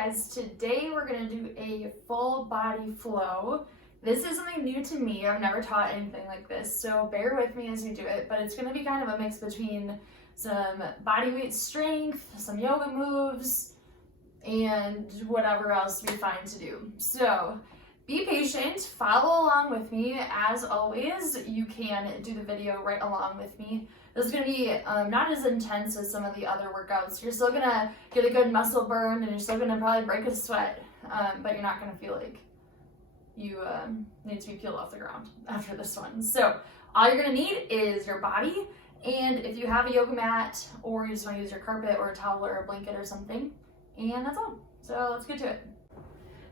guys, today we're going to do a full body flow. This is something new to me. I've never taught anything like this, so bear with me as we do it, but it's going to be kind of a mix between some body weight strength, some yoga moves, and whatever else we find to do. So be patient, follow along with me. As always, you can do the video right along with me. This is going to be not as intense as some of the other workouts. You're still going to get a good muscle burn, and you're still going to probably break a sweat, but you're not going to feel like you need to be peeled off the ground after this one. So all you're going to need is your body, and if you have a yoga mat, or you just want to use your carpet or a towel or a blanket or something, and that's all. So let's get to it.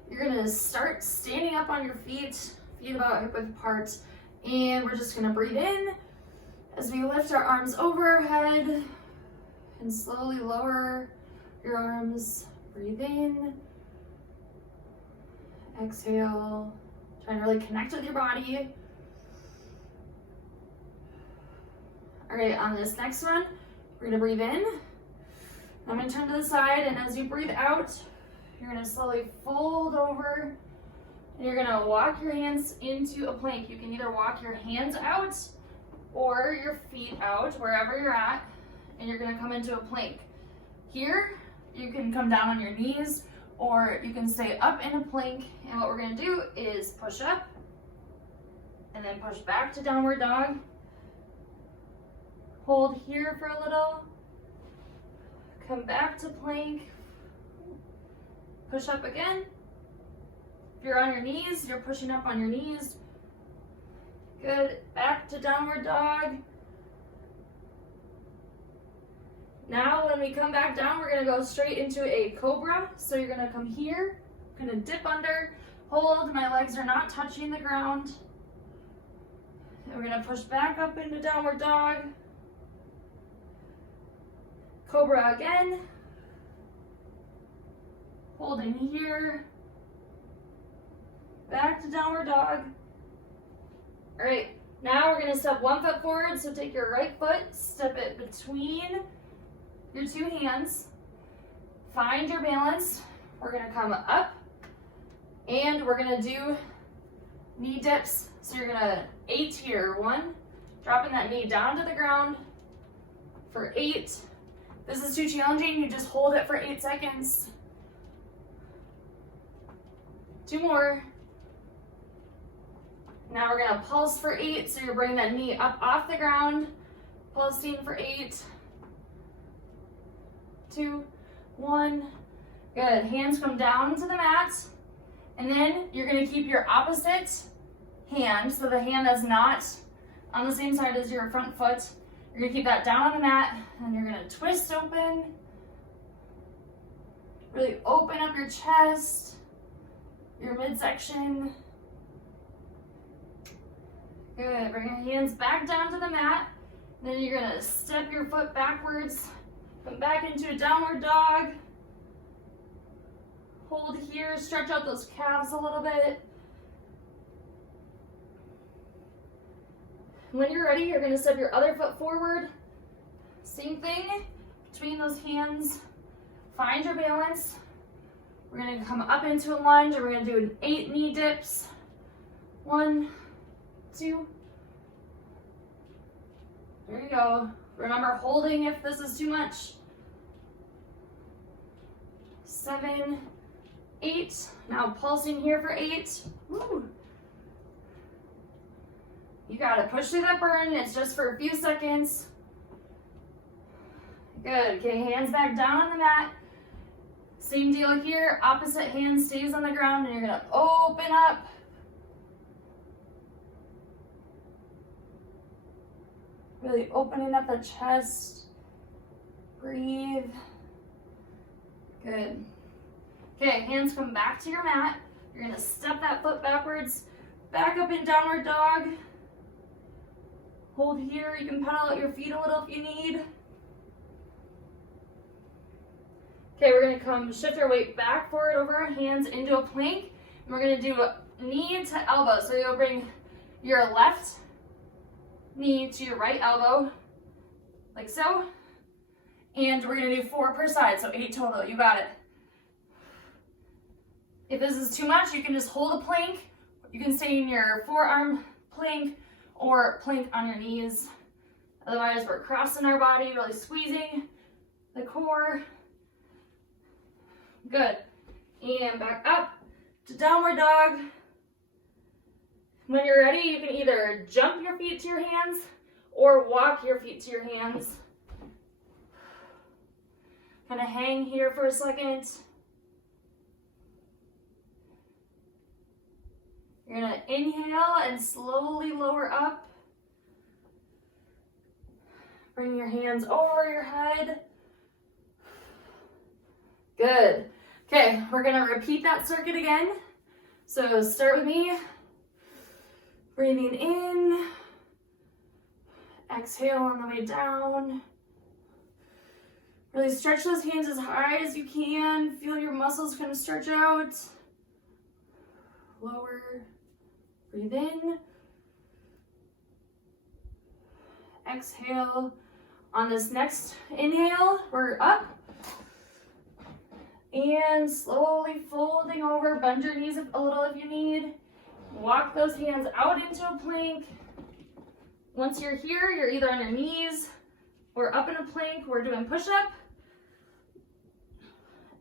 You're going to start standing up on your feet about hip width apart, and we're just going to breathe in as we lift our arms overhead and slowly lower your arms. Breathe in, exhale, trying to really connect with your body. All right, on this next one, we're gonna breathe in. I'm gonna turn to the side, and as you breathe out, you're gonna slowly fold over, and you're gonna walk your hands into a plank. You can either walk your hands out or your feet out, wherever you're at, and you're gonna come into a plank. Here, you can come down on your knees, or you can stay up in a plank, and what we're gonna do is push up, and then push back to downward dog. Hold here for a little, come back to plank, push up again. If you're on your knees, you're pushing up on your knees. Good, back to downward dog. Now when we come back down, we're gonna go straight into a cobra. So you're gonna come here, gonna dip under, hold, my legs are not touching the ground. And we're gonna push back up into downward dog. Cobra again. Holding here. Back to downward dog. All right, now we're gonna step 1 foot forward. So take your right foot, step it between your two hands. Find your balance. We're gonna come up, and we're gonna do knee dips. So you're gonna 8 here. 1, dropping that knee down to the ground for 8. This is too challenging, you just hold it for 8 seconds. 2 more. Now we're gonna pulse for 8, so you're bringing that knee up off the ground, pulsing for 8. 2, 1. Good, hands come down to the mat, and then you're gonna keep your opposite hand, so the hand that's not on the same side as your front foot, you're gonna keep that down on the mat, and you're gonna twist open. Really open up your chest, your midsection. Good, bring your hands back down to the mat. Then you're gonna step your foot backwards, come back into a downward dog. Hold here, stretch out those calves a little bit. When you're ready, you're gonna step your other foot forward. Same thing, between those hands. Find your balance. We're gonna come up into a lunge, and we're gonna do 8 knee dips. 1, 2. There you go. Remember holding if this is too much. 7, 8. Now pulsing here for 8. Woo. You gotta push through that burn. It's just for a few seconds. Good. Okay, hands back down on the mat. Same deal here. Opposite hand stays on the ground, and you're gonna open up. Really opening up the chest. Breathe. Good. Okay, hands come back to your mat. You're gonna step that foot backwards, back up in downward dog. Hold here. You can pedal out your feet a little if you need. Okay, we're gonna come shift our weight back forward over our hands into a plank. And we're gonna do knee to elbow. So you'll bring your left knee to your right elbow, like so. And we're gonna do 4 per side, so 8 total. You got it. If this is too much, you can just hold a plank. You can stay in your forearm plank or plank on your knees. Otherwise, we're crossing our body, really squeezing the core. Good. And back up to downward dog. When you're ready, you can either jump your feet to your hands or walk your feet to your hands. Kind of hang here for a second. You're gonna inhale and slowly lower up. Bring your hands over your head. Good. Okay, we're gonna repeat that circuit again. So start with me. Breathing in. Exhale on the way down. Really stretch those hands as high as you can. Feel your muscles kind of stretch out. Lower. Breathe in. Exhale. On this next inhale, we're up. And slowly folding over. Bend your knees a little if you need. Walk those hands out into a plank. Once you're here, you're either on your knees or up in a plank. We're doing push-up.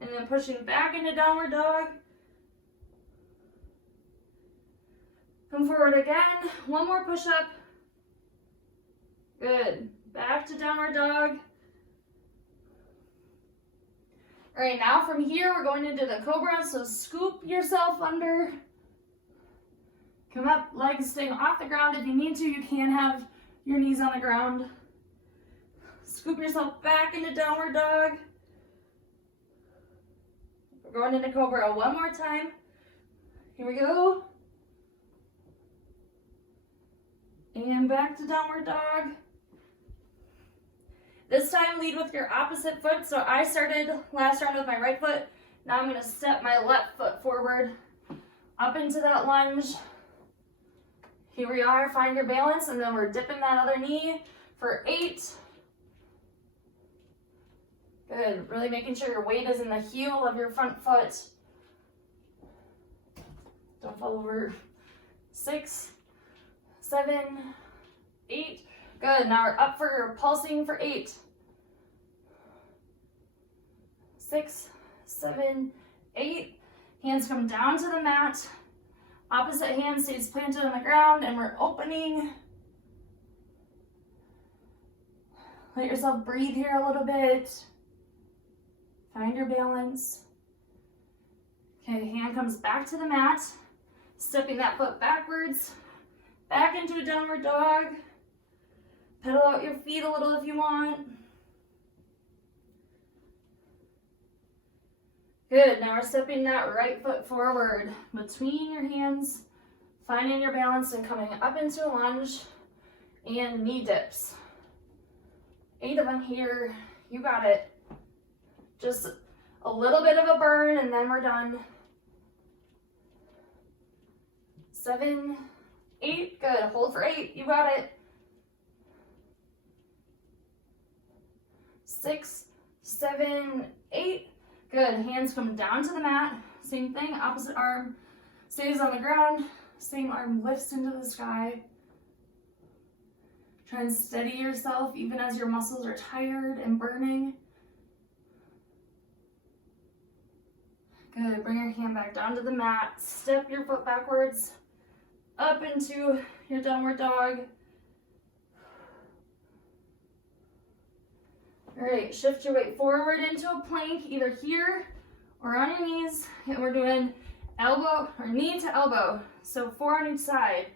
And then pushing back into downward dog. Come forward again. One more push-up. Good. Back to downward dog. All right, now from here, we're going into the cobra. So scoop yourself under. Come up, legs staying off the ground. If you need to, you can have your knees on the ground. Scoop yourself back into downward dog. We're going into cobra one more time. Here we go. And back to downward dog. This time, lead with your opposite foot. So I started last round with my right foot. Now I'm going to step my left foot forward, up into that lunge. Here we are, find your balance, and then we're dipping that other knee for 8. Good, really making sure your weight is in the heel of your front foot. Don't fall over. 6, 7, 8. Good, now we're up for pulsing for 8. 6, 7, 8. Hands come down to the mat. Opposite hand stays planted on the ground, and we're opening. Let yourself breathe here a little bit. Find your balance. Okay, hand comes back to the mat. Stepping that foot backwards. Back into a downward dog. Pedal out your feet a little if you want. Good, now we're stepping that right foot forward between your hands, finding your balance and coming up into a lunge and knee dips. 8 of them here, you got it. Just a little bit of a burn and then we're done. 7, 8, good, hold for 8, you got it. 6, 7, 8. Good, hands come down to the mat. Same thing, opposite arm stays on the ground. Same arm lifts into the sky. Try and steady yourself even as your muscles are tired and burning. Good, bring your hand back down to the mat. Step your foot backwards, up into your downward dog. All right, shift your weight forward into a plank, either here or on your knees. And we're doing elbow or knee to elbow. So 4 on each side.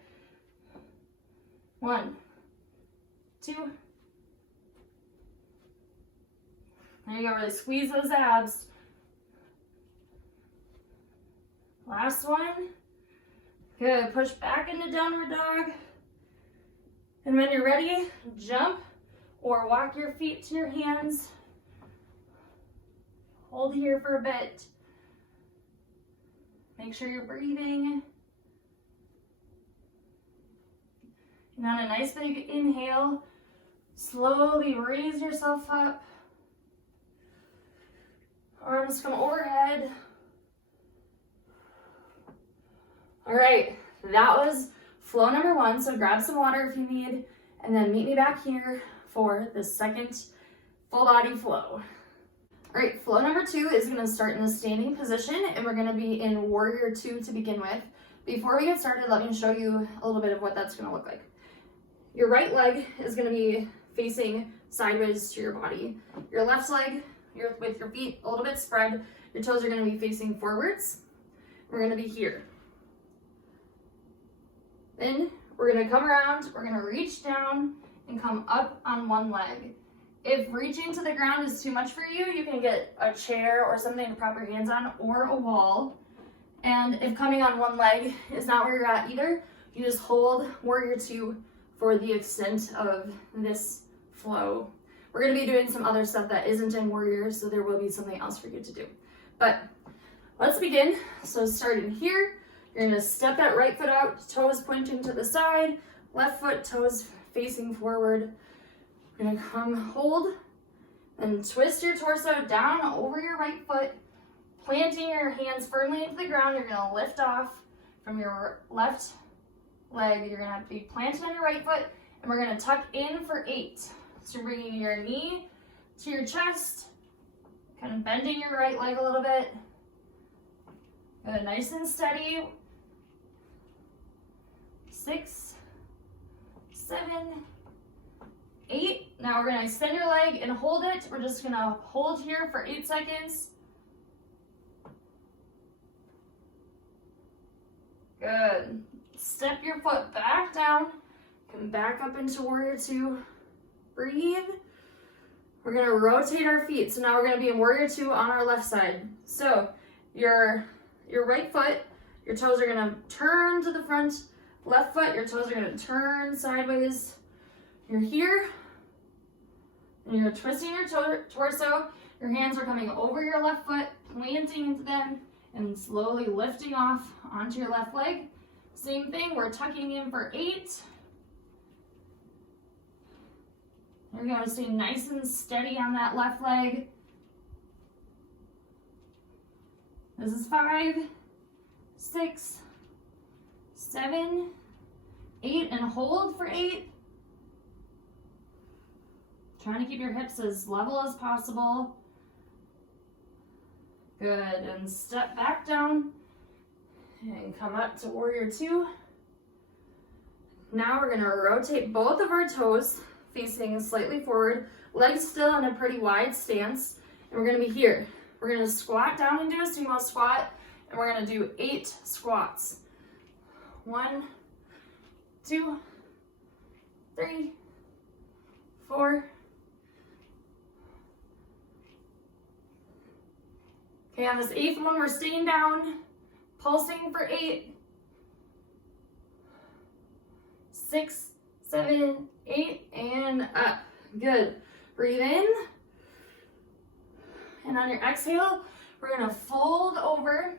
1, 2. There you go, really squeeze those abs. Last one. Good, push back into downward dog. And when you're ready, jump or walk your feet to your hands. Hold here for a bit. Make sure you're breathing. And on a nice big inhale, slowly raise yourself up. Arms come overhead. All right, that was flow number 1. So grab some water if you need, and then meet me back here for the second full body flow. All right, flow number 2 is gonna start in the standing position, and we're gonna be in warrior 2 to begin with. Before we get started, let me show you a little bit of what that's gonna look like. Your right leg is gonna be facing sideways to your body. Your left leg, with your feet a little bit spread, your toes are gonna be facing forwards. We're gonna be here. Then we're gonna come around, we're gonna reach down and come up on one leg. If reaching to the ground is too much for you, you can get a chair or something to prop your hands on, or a wall. And if coming on one leg is not where you're at either, you just hold warrior 2 for the extent of this flow. We're gonna be doing some other stuff that isn't in warrior, so there will be something else for you to do. But let's begin. So starting here, you're gonna step that right foot out, toes pointing to the side, left foot, toes facing forward. You're gonna come hold and twist your torso down over your right foot, planting your hands firmly into the ground. You're gonna lift off from your left leg. You're gonna have to be planted on your right foot, and we're gonna tuck in for 8. So you're bringing your knee to your chest, kind of bending your right leg a little bit. Good, nice and steady. 6, 7, 8. Now we're gonna extend your leg and hold it. We're just gonna hold here for 8 seconds. Good. Step your foot back down. Come back up into warrior 2. Breathe. We're gonna rotate our feet. So now we're gonna be in warrior 2 on our left side. So your right foot, your toes are gonna turn to the front. Left foot, your toes are gonna turn sideways. You're here, and you're twisting your torso. Your hands are coming over your left foot, planting into them, and slowly lifting off onto your left leg. Same thing, we're tucking in for 8. You're gonna stay nice and steady on that left leg. This is 5, 6, 7, 8, and hold for 8. Trying to keep your hips as level as possible. Good, and step back down and come up to warrior 2. Now we're gonna rotate both of our toes facing slightly forward, legs still in a pretty wide stance, and we're gonna be here. We're gonna squat down and do a sumo squat, and we're gonna do 8 squats. 1, 2, 3, 4. Okay, on this 8th one, we're staying down, pulsing for 8. 6, 7, 8, and up. Good. Breathe in. And on your exhale, we're gonna fold over.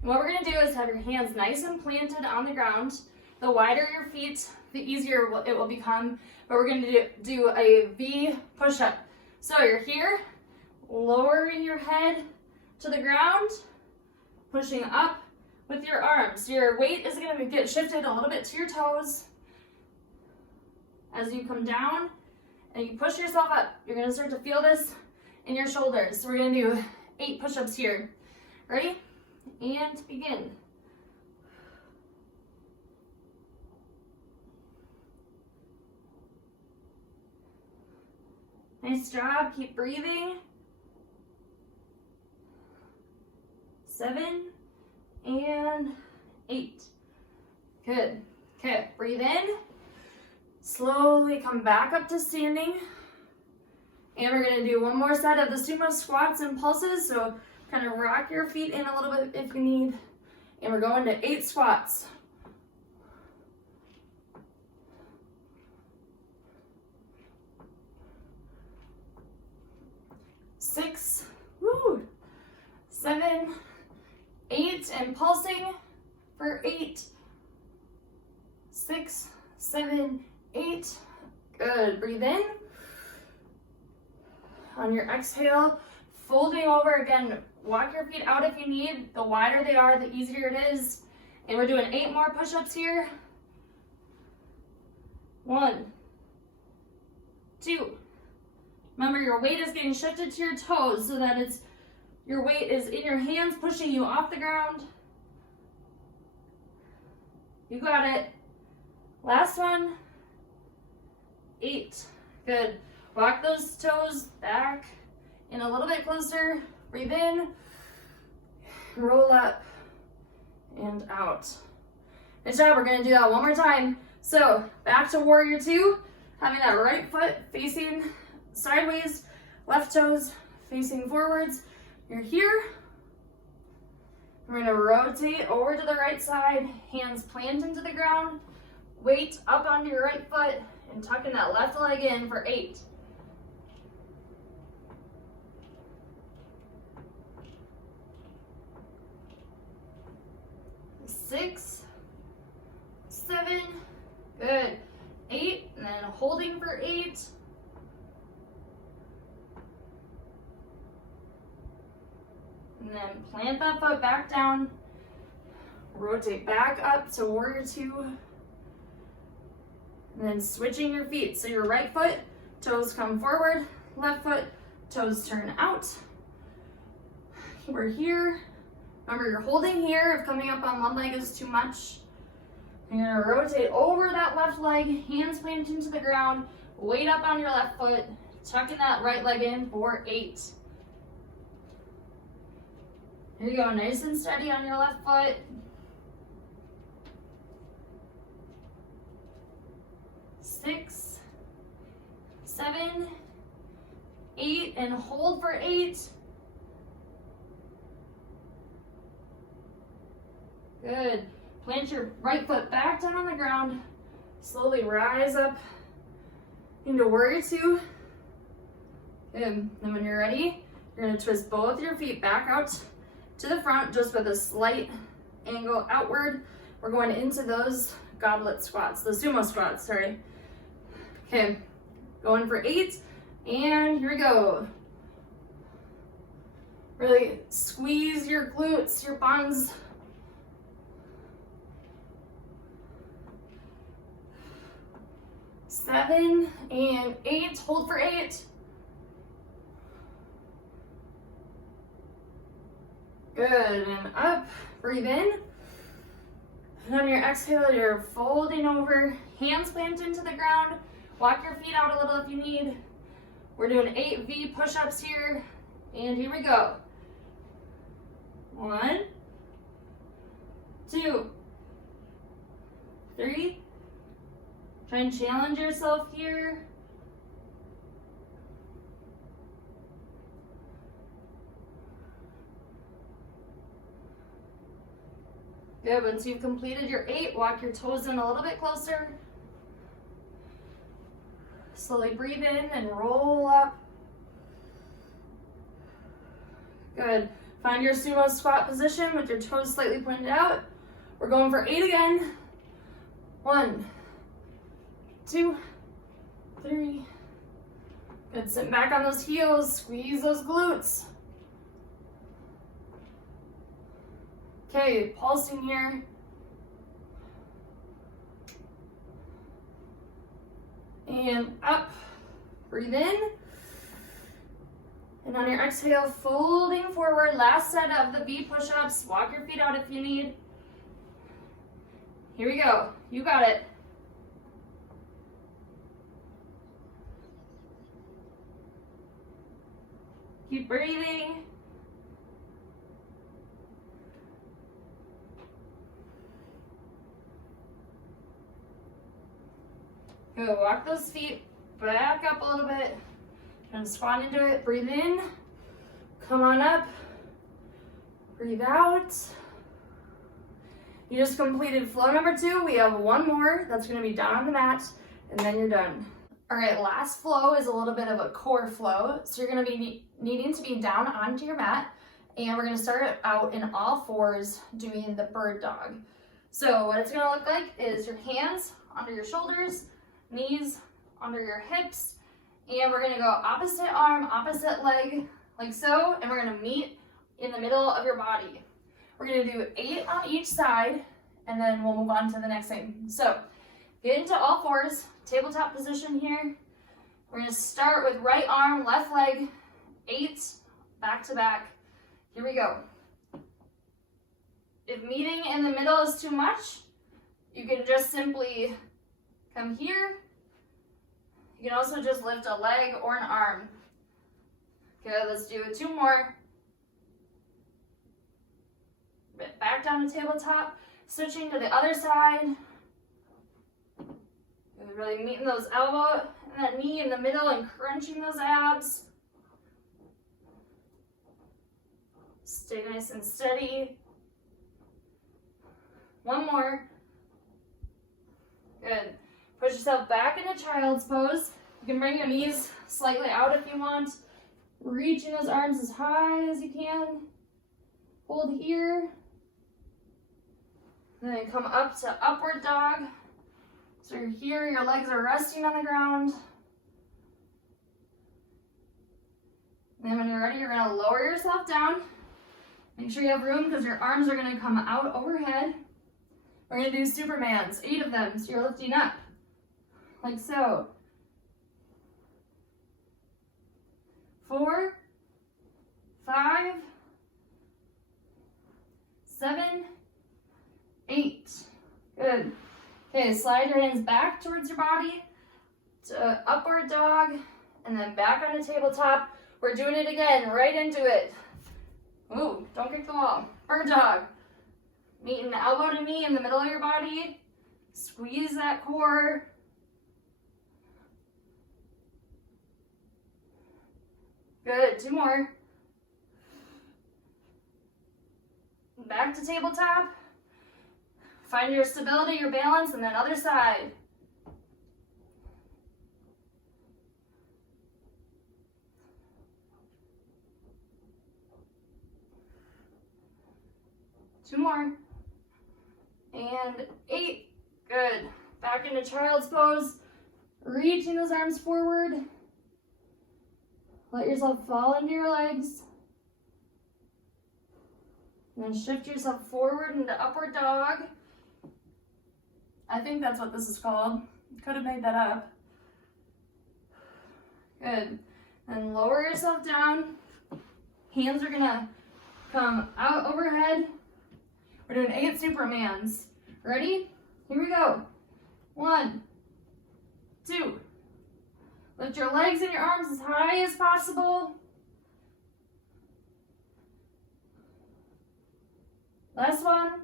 And what we're gonna do is have your hands nice and planted on the ground. The wider your feet, the easier it will become. But we're gonna do a V push-up. So you're here, lowering your head to the ground, pushing up with your arms. Your weight is gonna get shifted a little bit to your toes. As you come down and you push yourself up, you're gonna start to feel this in your shoulders. So we're gonna do 8 push-ups here. Ready? And begin. Nice job, keep breathing. 7 and 8. Good. Okay, breathe in. Slowly come back up to standing. And we're gonna do one more set of the sumo squats and pulses. So kind of rock your feet in a little bit if you need. And we're going to 8 squats. 6, 7, 8, and pulsing for 8, 6, 7, 8. Good. Breathe in. On your exhale, folding over again. Walk your feet out if you need. The wider they are, the easier it is. And we're doing 8 more push-ups here. 1, 2. Remember, your weight is getting shifted to your toes so that your weight is in your hands pushing you off the ground. You got it. Last one. 8. Good. Walk those toes back in a little bit closer. Breathe in. Roll up and out. Good job. We're going to do that one more time. So back to warrior 2. Having that right foot facing sideways, left toes facing forwards. You're here. We're going to rotate over to the right side, hands plant into the ground, weight up onto your right foot, and tucking that left leg in for 8. 6, 7, good. 8, and then holding for 8. And then plant that foot back down. Rotate back up to warrior 2. And then switching your feet. So your right foot, toes come forward. Left foot, toes turn out. We're here. Remember, you're holding here. If coming up on one leg is too much, you're going to rotate over that left leg, hands planted into the ground, weight up on your left foot, tucking that right leg in for 8. Here you go, nice and steady on your left foot. 6, 7, 8, and hold for 8. Good. Plant your right foot back down on the ground. Slowly rise up into warrior 2. Good. Then when you're ready, you're going to twist both your feet back out to the front, just with a slight angle outward. We're going into those goblet squats, the sumo squats, sorry. Okay, going for 8, and here we go. Really squeeze your glutes, your buns. 7 and 8, hold for 8. Good, and up, breathe in. And on your exhale, you're folding over, hands planted into the ground. Walk your feet out a little if you need. We're doing 8 V push-ups here, and here we go. 1, 2, 3. Try and challenge yourself here. Good, once you've completed your 8, walk your toes in a little bit closer. Slowly breathe in and roll up. Good. Find your sumo squat position with your toes slightly pointed out. We're going for 8 again. 1, 2, 3. Good, sit back on those heels, squeeze those glutes. Okay, pulsing here. And up, breathe in. And on your exhale, folding forward, last set of the V push-ups. Walk your feet out if you need. Here we go, you got it. Keep breathing. Good, walk those feet back up a little bit. And squat into it, breathe in. Come on up. Breathe out. You just completed flow number 2. We have one more that's gonna be down on the mat, and then you're done. All right, last flow is a little bit of a core flow. So you're gonna be needing to be down onto your mat, and we're gonna start out in all fours doing the bird dog. So what it's gonna look like is your hands under your shoulders, knees under your hips, and we're gonna go opposite arm, opposite leg, like so, and we're gonna meet in the middle of your body. We're gonna do 8 on each side, and then we'll move on to the next thing. So get into all fours, tabletop position here. We're gonna start with right arm, left leg, 8, back to back. Here we go. If meeting in the middle is too much, you can just simply come here. You can also just lift a leg or an arm. Okay, let's do 2 more. Back down to tabletop, switching to the other side. Really meeting those elbow and that knee in the middle and crunching those abs. Stay nice and steady. 1 more. Good. Push yourself back into child's pose. You can bring your knees slightly out if you want. Reaching those arms as high as you can. Hold here. And then come up to upward dog. So you're here, your legs are resting on the ground. And then when you're ready, you're gonna lower yourself down. Make sure you have room because your arms are gonna come out overhead. We're gonna do Supermans, 8 of them. So you're lifting up, like so. 4, 5, 7, 8. Good. Okay, slide your hands back towards your body to upward dog, and then back on the tabletop. We're doing it again, right into it. Ooh, don't kick the wall. Bird dog. Meeting elbow to knee in the middle of your body. Squeeze that core. Good, 2 more. Back to tabletop. Find your stability, your balance, and then other side. Two more. And 8. Good. Back into child's pose. Reaching those arms forward. Let yourself fall into your legs. And then shift yourself forward into upward dog. I think that's what this is called. Could have made that up. Good. And lower yourself down. Hands are gonna come out overhead. We're doing 8 Supermans. Ready? Here we go. 1, 2. Lift your legs and your arms as high as possible. Last one.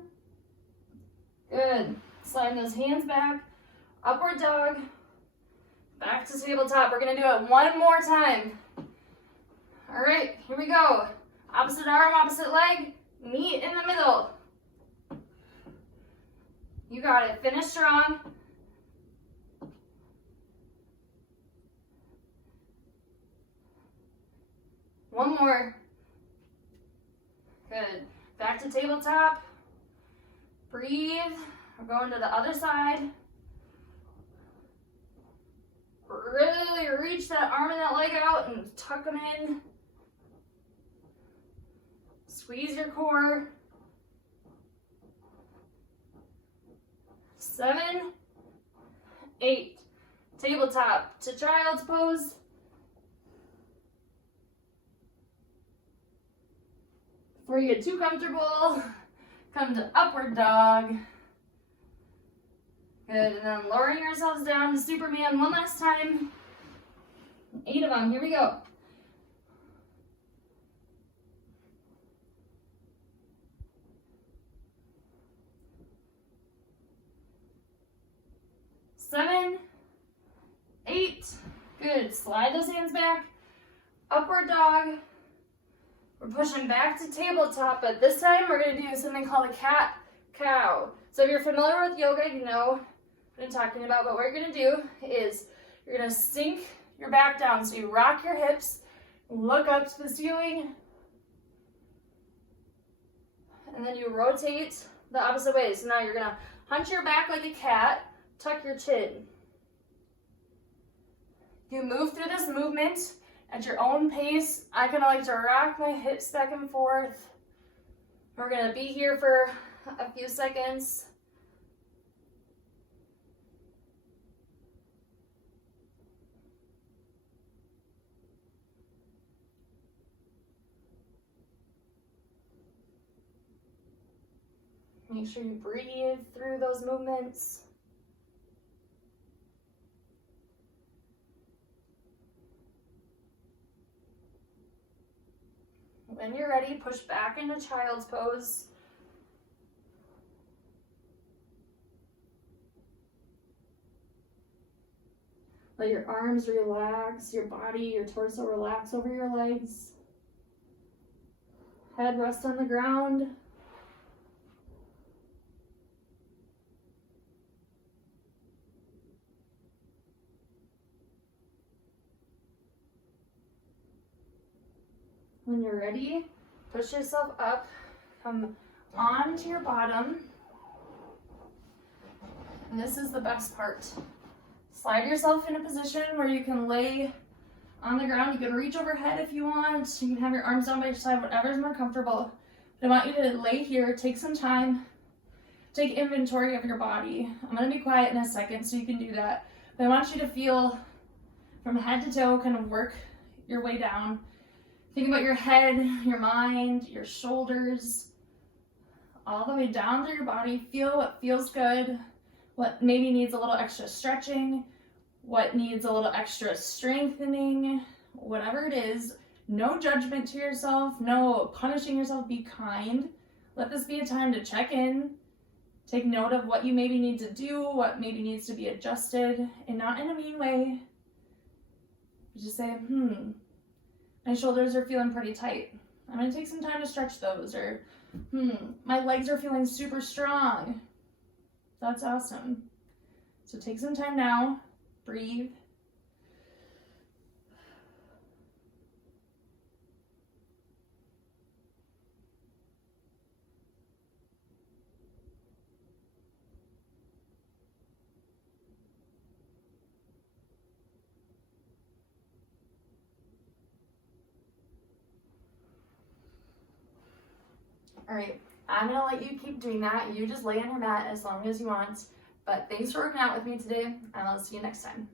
Good. Sliding those hands back. Upward dog. Back to tabletop. We're going to do it 1 more time. All right, here we go. Opposite arm, opposite leg. Meet in the middle. You got it. Finish strong. One more. Good. Back to tabletop. Breathe. We're going to the other side. Really reach that arm and that leg out and tuck them in. Squeeze your core. 7, 8. Tabletop to child's pose. Before you get too comfortable, come to upward dog. Good, and then lowering yourselves down to Superman 1 last time. 8 of them, here we go. Seven, 8. Good, slide those hands back. Upward dog. We're pushing back to tabletop, but this time we're gonna do something called a cat-cow. So if you're familiar with yoga, you know what I'm talking about, but what you're gonna do is you're gonna sink your back down. So you rock your hips, look up to the ceiling, and then you rotate the opposite way. So now you're gonna hunch your back like a cat, tuck your chin. You move through this movement at your own pace. I kind of like to rock my hips back and forth. We're gonna be here for a few seconds. Make sure you breathe through those movements. When you're ready, push back into child's pose. Let your arms relax, your body, your torso relax over your legs. Head rests on the ground. When you're ready, push yourself up, come onto your bottom. And this is the best part. Slide yourself in a position where you can lay on the ground. You can reach overhead if you want. You can have your arms down by your side, whatever's more comfortable. But I want you to lay here, take some time, take inventory of your body. I'm gonna be quiet in a second so you can do that. But I want you to feel from head to toe, kind of work your way down. Think about your head, your mind, your shoulders, all the way down through your body. Feel what feels good, what maybe needs a little extra stretching, what needs a little extra strengthening, whatever it is. No judgment to yourself, no punishing yourself. Be kind. Let this be a time to check in, take note of what you maybe need to do, what maybe needs to be adjusted, and not in a mean way. Just say, my shoulders are feeling pretty tight. I'm gonna take some time to stretch those. Or, my legs are feeling super strong. That's awesome. So take some time now, breathe. All right, I'm gonna let you keep doing that. You just lay on your mat as long as you want. But thanks for working out with me today, and I'll see you next time.